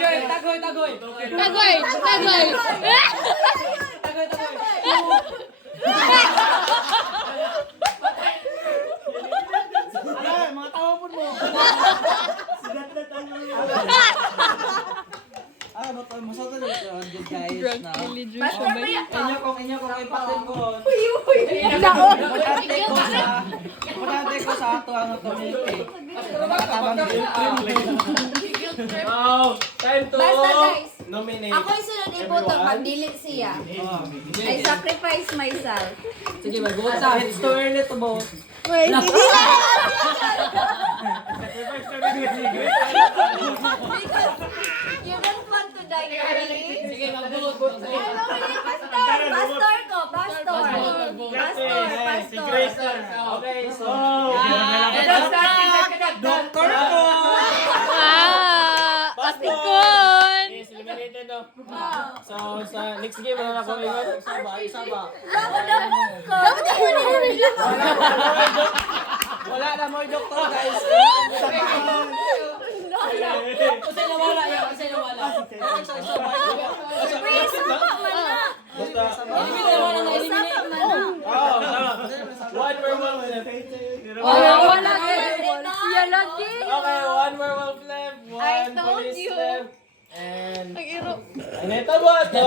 Joy, tagoy. Tagoy. Ano, mga tawa po mo. Ano to, masota na good guys na. Inyo kung ipatin ko. Importante ko sa ato ang community. Wow! Time to Basta guys, nominate. ako yung sunod iboto pag dili siya. I sacrifice myself. Sige, mag-vote sa. It's too early to vote. Wait, hindi You don't want to die early? Sige, mag-vote. Ano yun, pastor? Pastor ko, pastor. Si Grace lang. Okay, so... Doktor ko! Atikon! Yes, eliminated no. So, sa next game, ano na ako ingat? Isa ba? Dapat ako Wala na more doktor, guys. Kasi nawala yan, kasi nawala. Basta... Isa pa man na. Oh, one more wolf left. Wala siya lagi. Okay, one more wolf left. I One told police you. left. And... Ang iro. Ano ito ba ito?